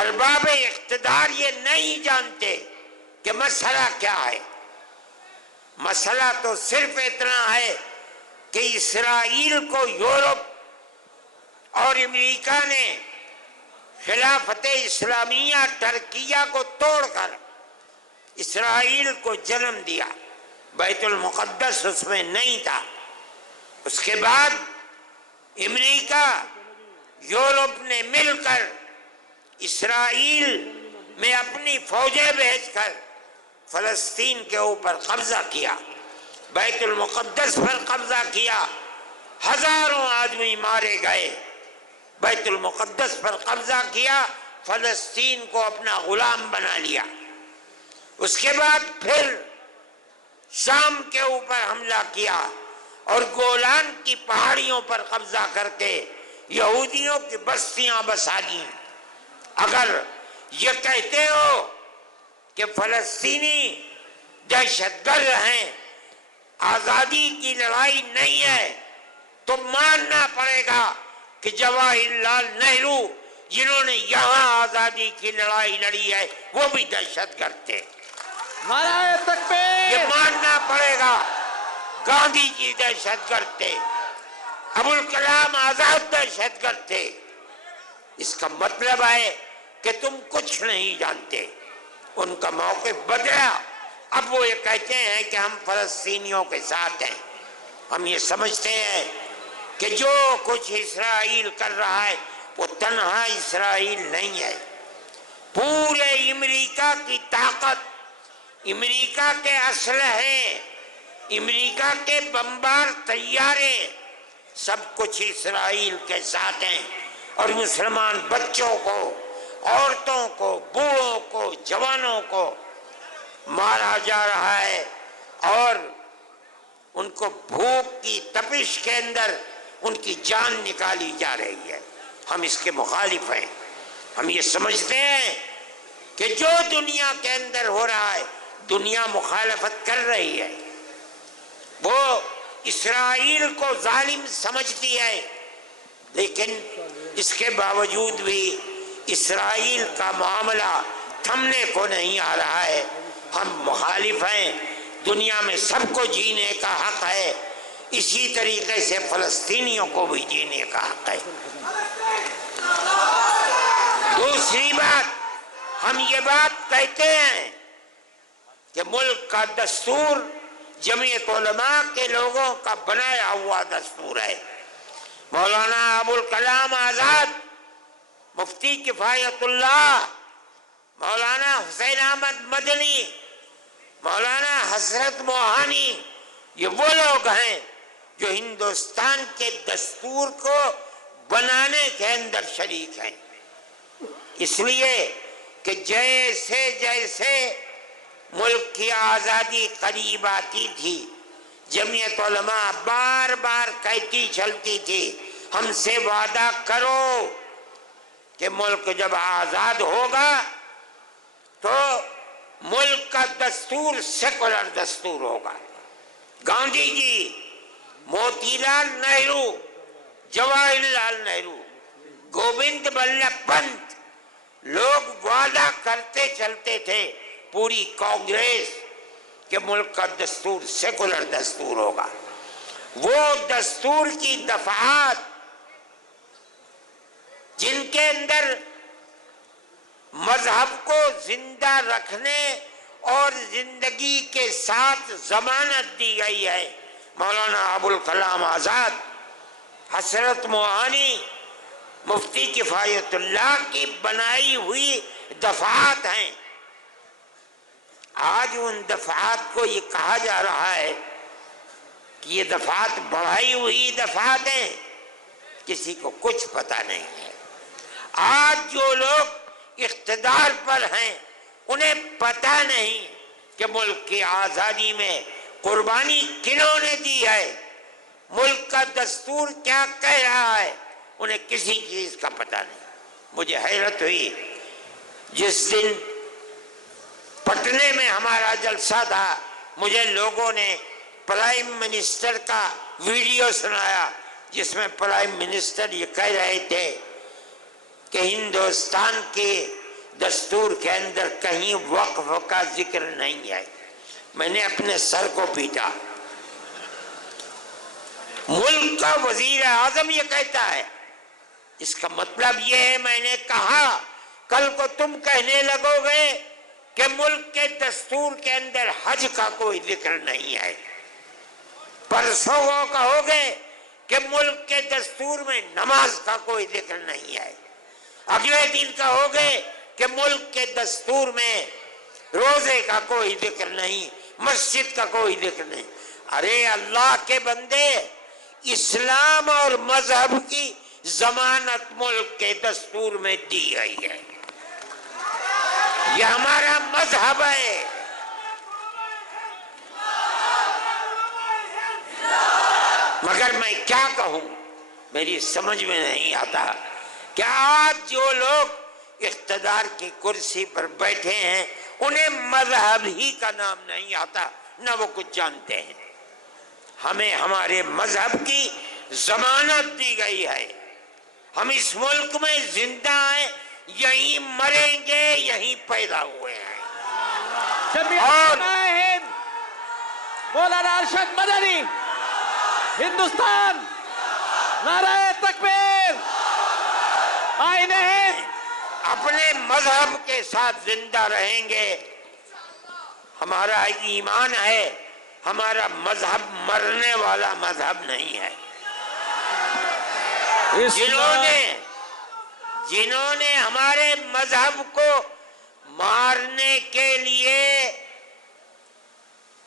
ارباب اقتدار یہ نہیں جانتے کہ مسئلہ کیا ہے۔ مسئلہ تو صرف اتنا ہے کہ اسرائیل کو یورپ اور امریکہ نے خلافت اسلامیہ ترکیہ کو توڑ کر اسرائیل کو جنم دیا۔ بیت المقدس اس میں نہیں تھا۔ اس کے بعد امریکہ یورپ نے مل کر اسرائیل میں اپنی فوجیں بھیج کر فلسطین کے اوپر قبضہ کیا، بیت المقدس پر قبضہ کیا، ہزاروں آدمی مارے گئے۔ بیت المقدس پر قبضہ کیا، فلسطین کو اپنا غلام بنا لیا۔ اس کے بعد پھر شام کے اوپر حملہ کیا اور گولان کی پہاڑیوں پر قبضہ کر کے یہودیوں کی بستیاں بسا دیں۔ اگر یہ کہتے ہو کہ فلسطینی دہشت گرد ہیں، آزادی کی لڑائی نہیں ہے، تو ماننا پڑے گا کہ جواہر لال نہرو جنہوں نے یہاں آزادی کی لڑائی لڑی ہے وہ بھی دہشت گرد تھے۔ نعرہ تکبیر! یہ ماننا پڑے گا گاندھی جی دہشت گرد تھے، ابوالکلام آزاد دہشت گرد تھے۔ اس کا مطلب ہے کہ تم کچھ نہیں جانتے۔ ان کا موقف بدلا، اب وہ یہ کہتے ہیں کہ ہم فلسطینیوں کے ساتھ ہیں۔ ہم یہ سمجھتے ہیں کہ جو کچھ اسرائیل کر رہا ہے وہ تنہا اسرائیل نہیں ہے، پورے امریکہ کی طاقت، امریکہ کے اسلحے، امریکہ کے بمبار طیارے، سب کچھ اسرائیل کے ساتھ ہیں، اور مسلمان بچوں کو، عورتوں کو، بوڑھوں کو، جوانوں کو مارا جا رہا ہے، اور ان کو بھوک کی تپش کے اندر ان کی جان نکالی جا رہی ہے۔ ہم اس کے مخالف ہیں۔ ہم یہ سمجھتے ہیں کہ جو دنیا کے اندر ہو رہا ہے دنیا مخالفت کر رہی ہے، وہ اسرائیل کو ظالم سمجھتی ہے، لیکن اس کے باوجود بھی اسرائیل کا معاملہ تھمنے کو نہیں آ رہا ہے۔ ہم مخالف ہیں۔ دنیا میں سب کو جینے کا حق ہے، اسی طریقے سے فلسطینیوں کو بھی جینے کا حق ہے۔ دوسری بات، ہم یہ بات کہتے ہیں کہ ملک کا دستور جمعیت علماء کے لوگوں کا بنایا ہوا دستور ہے۔ مولانا ابوالکلام آزاد، مفتی کفایت اللہ، مولانا حسین احمد مدنی، مولانا حسرت موہانی، یہ وہ لوگ ہیں جو ہندوستان کے دستور کو بنانے کے اندر شریک ہیں۔ اس لیے کہ جیسے جیسے ملک کی آزادی قریب آتی تھی، جمعیت علماء بار بار کہتی چلتی تھی ہم سے وعدہ کرو کہ ملک جب آزاد ہوگا تو ملک کا دستور سیکولر دستور ہوگا۔ گاندھی جی، موتی لال نہرو، جواہر لال نہرو، گوبند بلبھ پنت، لوگ وعدہ کرتے چلتے تھے، پوری کانگریس، کہ ملک کا دستور سیکولر دستور ہوگا۔ وہ دستور کی دفعات جن کے اندر مذہب کو زندہ رکھنے اور زندگی کے ساتھ ضمانت دی گئی ہے، مولانا ابوالکلام آزاد، حسرت موہانی، مفتی کفایت اللہ کی بنائی ہوئی دفعات ہیں۔ آج ان دفعات کو یہ کہا جا رہا ہے کہ یہ دفعات بڑھائی ہوئی دفعات ہیں، کسی کو کچھ پتہ نہیں ہے۔ آج جو لوگ اقتدار پر ہیں انہیں پتہ نہیں کہ ملک کی آزادی میں قربانی کنہوں نے دی ہے، ملک کا دستور کیا کہہ رہا ہے، انہیں کسی چیز کا پتہ نہیں۔ مجھے حیرت ہوئی جس دن پٹنے میں ہمارا جلسہ تھا، مجھے لوگوں نے پرائم منسٹر کا ویڈیو سنایا جس میں پرائم منسٹر یہ کہہ رہے تھے کہ ہندوستان کے دستور کے اندر کہیں وقف کا ذکر نہیں ہے۔ میں نے اپنے سر کو پیٹا۔ ملک کا وزیر اعظم یہ کہتا ہے، اس کا مطلب یہ ہے، میں نے کہا کل کو تم کہنے لگو گے کہ ملک کے دستور کے اندر حج کا کوئی ذکر نہیں ہے، پرسوں کو کہو گے کہ ملک کے دستور میں نماز کا کوئی ذکر نہیں ہے، اگلے دن کہو گے کہ ملک کے دستور میں روزے کا کوئی ذکر نہیں، مسجد کا کوئی ذکر نہیں۔ ارے اللہ کے بندے، اسلام اور مذہب کی ضمانت ملک کے دستور میں دی گئی ہے، یہ ہمارا مذہب ہے۔ مگر میں کیا کہوں، میری سمجھ میں نہیں آتا کہ آج جو لوگ اقتدار کی کرسی پر بیٹھے ہیں انہیں مذہب ہی کا نام نہیں آتا، نہ وہ کچھ جانتے ہیں۔ ہمیں ہمارے مذہب کی ضمانت دی گئی ہے، ہم اس ملک میں زندہ ہیں، یہیں مریں گے، یہیں پیدا ہوئے ہیں۔ اور مولانا ارشد مدنی، ہندوستان، نعرہ تکبیر، آئین ہند، اپنے مذہب کے ساتھ زندہ رہیں گے۔ ہمارا ایمان ہے، ہمارا مذہب مرنے والا مذہب نہیں ہے۔ جنہوں نے ہمارے مذہب کو مارنے کے لیے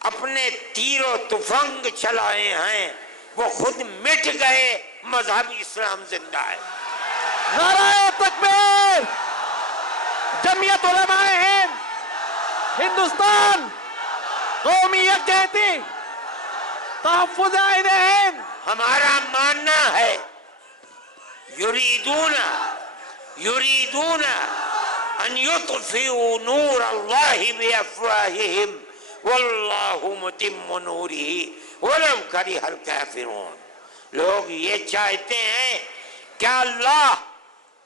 اپنے تیر و تفنگ چلائے ہیں وہ خود مٹ گئے، مذہب اسلام زندہ ہے۔ نعرہ تکبیر، جمعیت علماء ہند، ہندوستان، قومیت کہتی، تحفظ آئین ہند۔ ہمارا ماننا ہے یریدون ان یطفئوا نور اللہ بافواہہم واللہ متم نورہ ولو کرہ الکافرون۔ لوگ یہ چاہتے ہیں کہ اللہ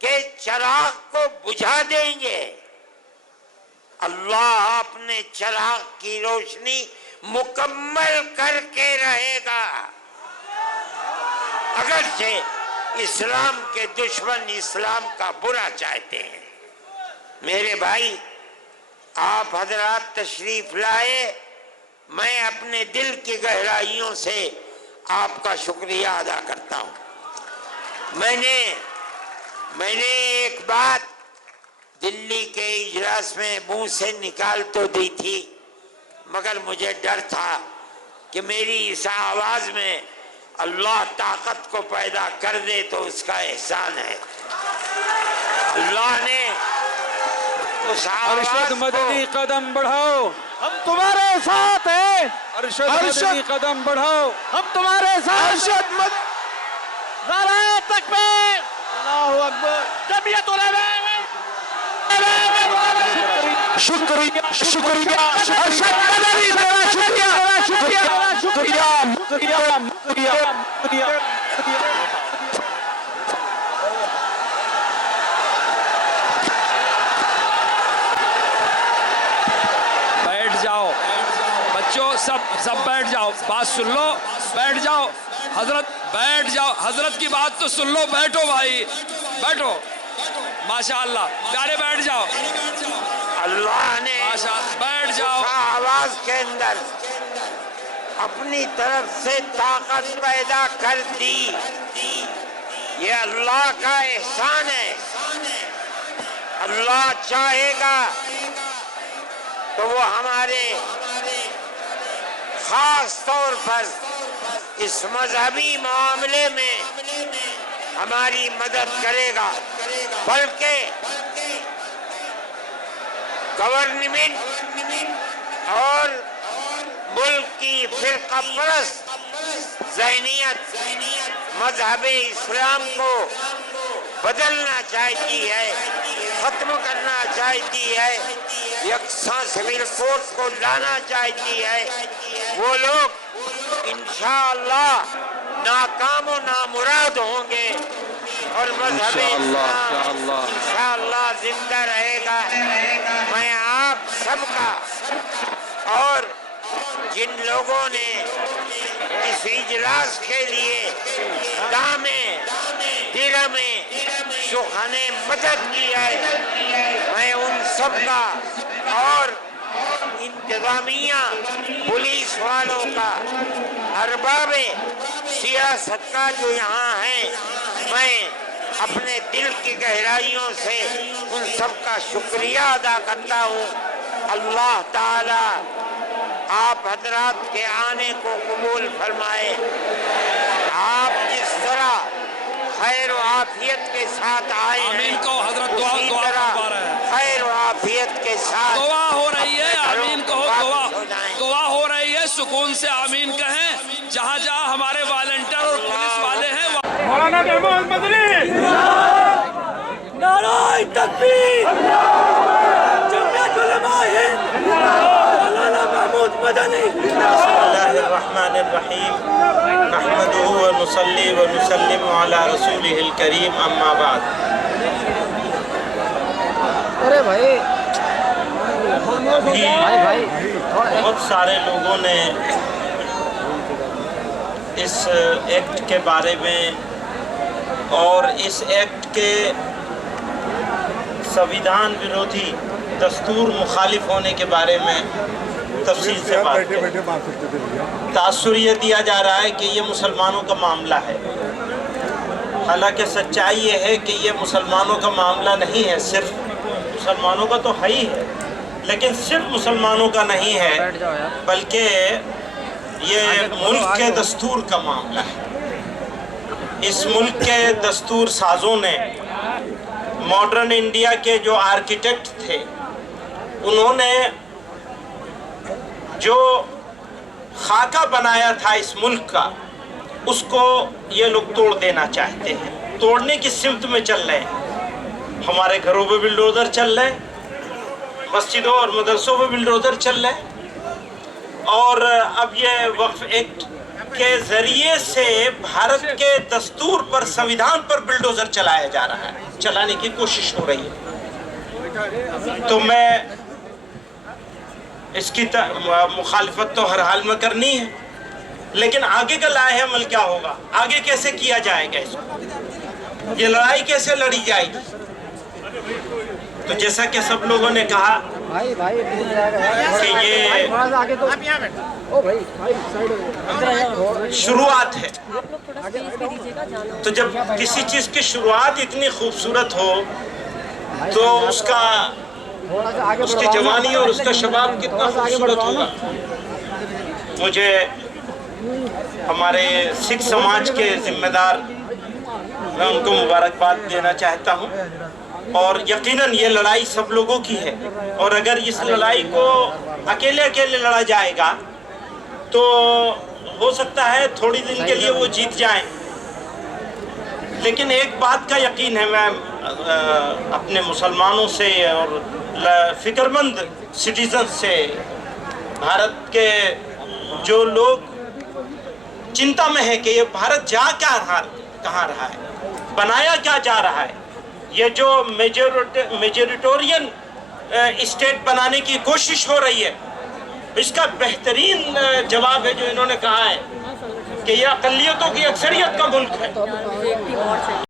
کے چراغ کو بجھا دیں گے، اللہ اپنے چراغ کی روشنی مکمل کر کے رہے گا۔ اگرچہ اسلام کے دشمن اسلام کا برا چاہتے ہیں۔ میرے بھائی، آپ حضرات تشریف لائے، میں اپنے دل کی گہرائیوں سے آپ کا شکریہ ادا کرتا ہوں۔ میں نے ایک بات دلی کے اجلاس میں منہ سے نکال تو دی تھی، مگر مجھے ڈر تھا کہ میری اس آواز میں اللہ طاقت کو پیدا کر دے تو اس کا احسان ہے۔ اللہ نے اس آواز ارشد مدنی قدم بڑھاؤ، ہم تمہارے ساتھ ہیں۔ ارشد مدنی قدم بڑھاؤ، ہم تمہارے ساتھ۔ نعرہ تکبیر، اللہ اکبر، جمعیت علماء شکریہ شکریہ ارشد مدنی، شکریہ۔ بیٹھ جاؤ بچوں، سب بیٹھ جاؤ، بات سن لو، بیٹھ جاؤ حضرت، بیٹھ جاؤ، حضرت کی بات تو سن لو، بیٹھو بھائی، بیٹھو، ماشاءاللہ، پیارے بیٹھ جاؤ، اللہ نے بیٹھ جاؤ، آواز کے اندر اپنی طرف سے طاقت پیدا کر دی، یہ اللہ کا احسان ہے۔ اللہ چاہے گا تو وہ ہمارے خاص طور پر اس مذہبی معاملے میں ہماری مدد کرے گا، بلکہ گورنمنٹ اور ملک کی فرقہ پرست ذہنیت مذہب اسلام کو بدلنا چاہتی ہے، ختم کرنا چاہتی ہے، یکساں سول کوڈ کو لانا چاہتی ہے۔ وہ لوگ انشاءاللہ ناکام و نامراد ہوں گے، اور مذہب اسلام انشاءاللہ زندہ رہے گا۔ میں آپ سب کا اور جن لوگوں نے اس اجلاس کے لیے دامیں درہمیں شوخانِ مدد کی ہے، میں ان سب کا اور انتظامیہ پولیس والوں کا، ارباب سیاست کا جو یہاں ہیں، میں اپنے دل کی گہرائیوں سے ان سب کا شکریہ ادا کرتا ہوں۔ اللہ تعالی آپ حضرات کے آنے کو قبول فرمائے۔ آپ جس طرح خیر و عافیت کے ساتھ آئے ہیں، آمین کو حضرت اسی طرح خیر و عافیت کے ساتھ دعا ہو رہی ہے، آمین کہو، دعا ہو رہی ہے، سکون سے آمین کہیں۔ جہاں جہاں ہمارے والنٹر اور پولیس والے ہیں مولانا محمود مدنی نعرہ تکبیر، جمعیت علماء ہند مولانا محمود مدنی۔ بسم اللہ الرحمن الرحیم، نحمدہ ونصلی ونسلم علی رسولہ الکریم، اما بعد۔ بہت سارے لوگوں نے اس ایکٹ کے بارے میں اور اس ایکٹ کے سویدھان ویرودھی دستور مخالف ہونے کے بارے میں تفصیل سے بات کی۔ تاثر یہ دیا جا رہا ہے کہ یہ مسلمانوں کا معاملہ ہے، حالانکہ سچائی یہ ہے کہ یہ مسلمانوں کا معاملہ نہیں ہے، صرف مسلمانوں کا تو ہے ہی ہے، لیکن صرف مسلمانوں کا نہیں ہے، بلکہ یہ ملک کے دستور کا معاملہ ہے۔ اس ملک کے دستور سازوں نے، ماڈرن انڈیا کے جو آرکیٹیکٹ تھے، انہوں نے جو خاکہ بنایا تھا اس ملک کا، اس کو یہ لوگ توڑ دینا چاہتے ہیں، توڑنے کی سمت میں چل رہے ہیں۔ ہمارے گھروں پہ بلڈوزر چل رہے ہیں، مسجدوں اور مدرسوں پہ بلڈوزر چل رہے ہیں، اور اب یہ وقف ایکٹ کے ذریعے سے بھارت کے دستور پر، سویدھان پر بلڈوزر چلایا جا رہا ہے، چلانے کی کوشش ہو رہی ہے۔ تو میں اس کی مخالفت تو ہر حال میں کرنی ہے، لیکن آگے کا لائحہ عمل کیا ہوگا؟ آگے کیسے کیا جائے گا اس کو؟ یہ لڑائی کیسے لڑی جائے گی؟ تو جیسا کہ سب لوگوں نے کہا کہ یہ شروعات ہے، تو جب کسی چیز کی شروعات اتنی خوبصورت ہو تو اس کی جوانی اور اس کا شباب کتنا خوبصورت ہوگا۔ مجھے ہمارے سکھ سماج کے ذمہ دار، میں ان کو مبارکباد دینا چاہتا ہوں، اور یقیناً یہ لڑائی سب لوگوں کی ہے، اور اگر اس لڑائی کو اکیلے اکیلے لڑا جائے گا تو ہو سکتا ہے تھوڑی دن کے لیے وہ جیت جائیں، لیکن ایک بات کا یقین ہے، میں اپنے مسلمانوں سے اور فکر مند سٹیزن سے، بھارت کے جو لوگ چنتا میں ہے کہ یہ بھارت جا کیا کہاں رہا ہے، بنایا کیا جا رہا ہے، یہ جو میجورٹورین اسٹیٹ بنانے کی کوشش ہو رہی ہے، اس کا بہترین جواب ہے جو انہوں نے کہا ہے کہ یہ اقلیتوں کی اکثریت کا ملک ہے۔